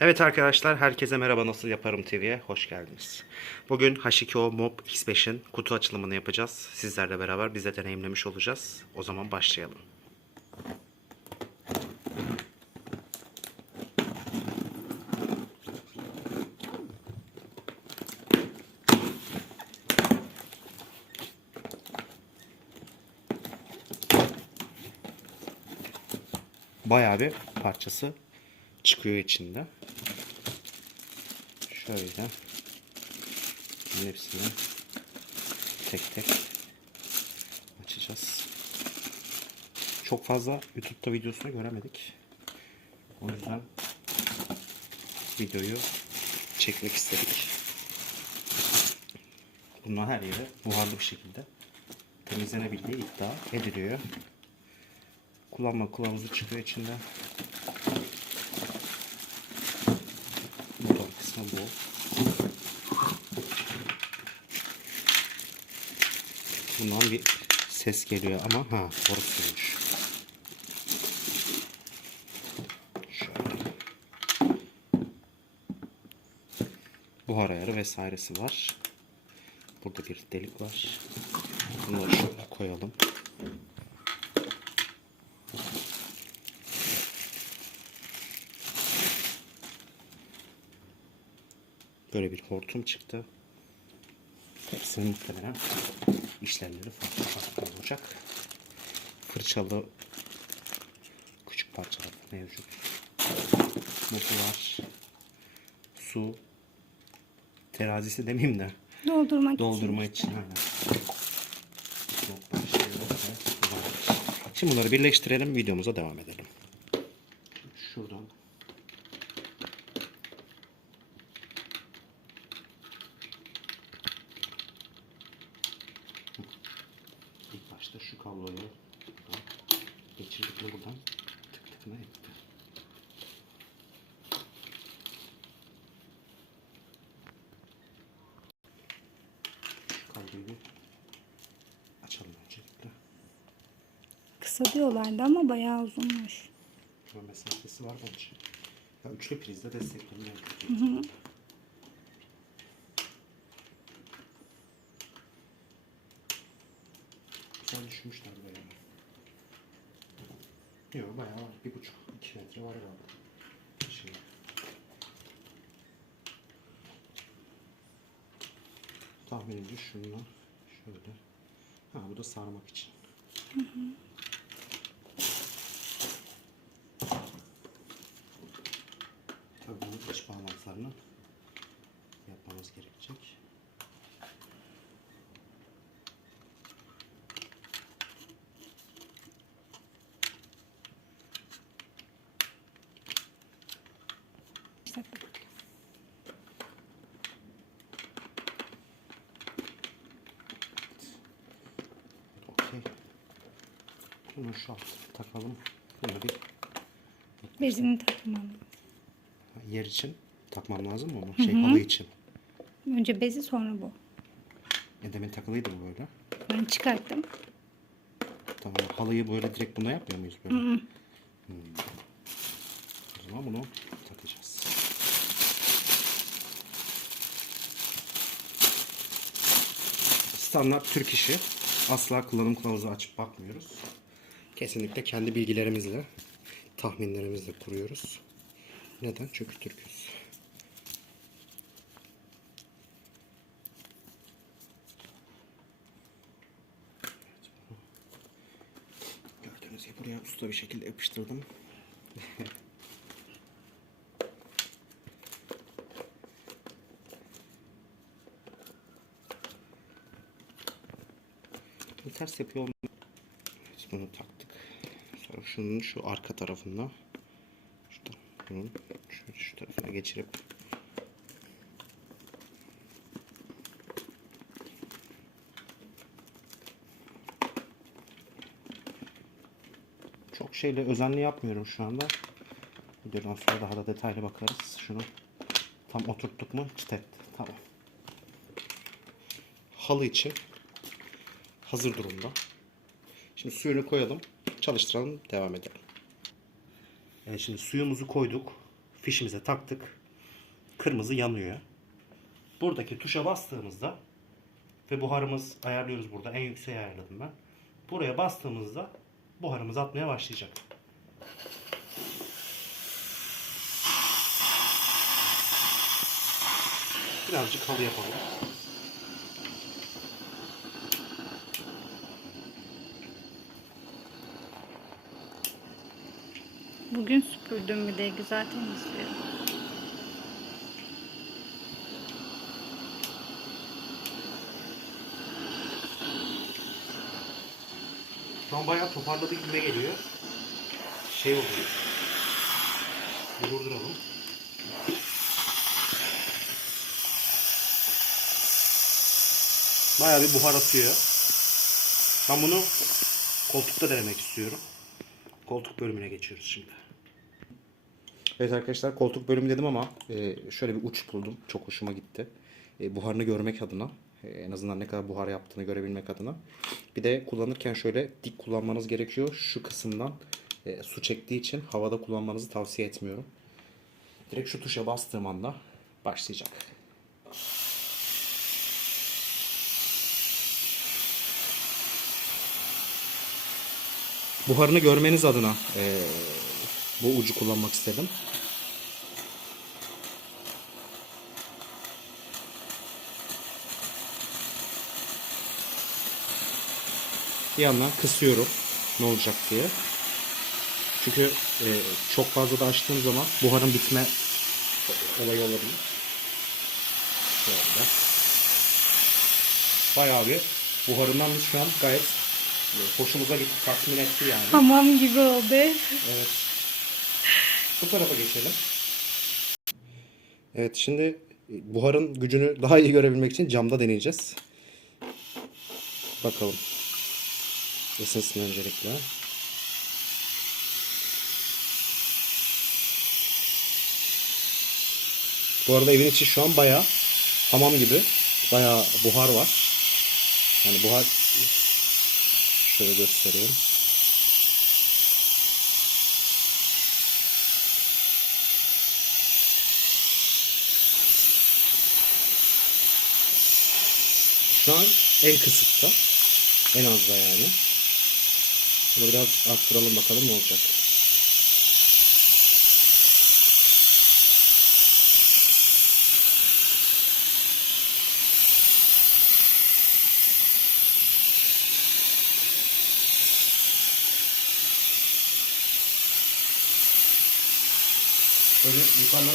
Evet arkadaşlar herkese merhaba nasıl yaparım TV'ye hoş geldiniz. Bugün H2O Mob X5'in kutu açılımını yapacağız. Sizlerle beraber biz de deneyimlemiş olacağız. O zaman başlayalım. Bayağı bir parçası çıkıyor içinde. Şöyle hepsini tek tek açacağız. Çok fazla YouTube'da videosunu göremedik. O yüzden videoyu çekmek istedik. Bunlar her yere buharlı bir şekilde temizlenebildiği iddia ediliyor. Kullanma kılavuzu çıkıyor içinden. Kısmı bu. Bundan bir ses geliyor ama ha borusuymuş. Şöyle. Buhar ayarı vesairesi var. Burada bir delik var. Bunları şöyle koyalım. Böyle bir hortum çıktı. Hepsinin muhtemelen işlemleri farklı farklı olacak. Fırçalı küçük parçalar mevcut. Var. Su. Terazisi demeyeyim de Doldurmak doldurma için aynen. Ve var. Şimdi bunları birleştirelim videomuza devam edelim. Bir açalım öncelikle. Kısa diyorlardı ama bayağı uzunmuş. Şuna mesafesi var bunun için. Ya üçlü prizle destekleniyor. Güzel düşünmüşler buraya. Yok bayağı. Bir buçuk, iki metre var galiba. Şey. Tahminimce şunlar şöyle. Ha bu da sarmak için. Tabii bunun iç bağlantılarını yapmamız gerekecek. İşte Okey. Bunu şu takalım. Bunu bir bezini takmam. yer için takmam lazım mı onu? Şey halı için. Önce bezi sonra bu. E demin takılıydı bu böyle. Ben çıkarttım. Tamam. Halıyı böyle direkt buna yapmıyor muyuz böyle? Hmm. O zaman bunu takacağız. Standart Türk işi. Asla kullanım kılavuzu açıp bakmıyoruz. Kesinlikle kendi bilgilerimizle, tahminlerimizle kuruyoruz. Neden? Çünkü Türk'üz. Gördüğünüz gibi buraya usta bir şekilde yapıştırdım. Ters yapıyor. Bunu taktık. Sonra şunun şu arka tarafında şuradan şöyle şu tarafına geçirip çok şeyle özenli yapmıyorum şu anda. Videodan sonra daha da detaylı bakarız. Şunu tam oturttuk mu çıt. Tamam. Halı için hazır durumda. Şimdi suyunu koyalım. Çalıştıralım. Devam edelim. Evet şimdi suyumuzu koyduk. fişimize taktık. Kırmızı yanıyor. Buradaki tuşa bastığımızda ve buharımız ayarlıyoruz burada. En yükseğe ayarladım ben. Buraya bastığımızda buharımız atmaya başlayacak. Birazcık halı yapalım. Bir de güzel temizliyorum. Şu an bayağı toparladı gibi geliyor. Şey oluyor. Bir durduralım. Bayağı bir buhar atıyor. Ben bunu koltukta denemek istiyorum. Koltuk bölümüne geçiyoruz şimdi. Evet arkadaşlar koltuk bölümü dedim ama e, şöyle bir uç buldum. Çok hoşuma gitti. E, buharını görmek adına. e, en azından ne kadar buhar yaptığını görebilmek adına. Bir de kullanırken şöyle dik kullanmanız gerekiyor. Şu kısımdan e, su çektiği için havada kullanmanızı tavsiye etmiyorum. Direkt şu tuşa bastığım anda başlayacak. Buharını görmeniz adına e, bu ucu kullanmak istedim. Bir yandan kısıyorum ne olacak diye. Çünkü e, çok fazla da açtığım zaman buharın bitme olayı olabilir. Şöyle. Bayağı bir buharından biz şu an gayet e, hoşumuza gitti, tatmin etti yani. Hamam gibi oldu. Evet. Bu tarafa geçelim. Evet şimdi buharın gücünü daha iyi görebilmek için camda deneyeceğiz. Bakalım. Isınsın öncelikle. Bu arada evin içi şu an bayağı hamam gibi. Bayağı buhar var. Yani buhar şöyle göstereyim. Şu an en kısıkta. En az da yani. Bunu biraz arttıralım bakalım ne olacak. Böyle yukarılara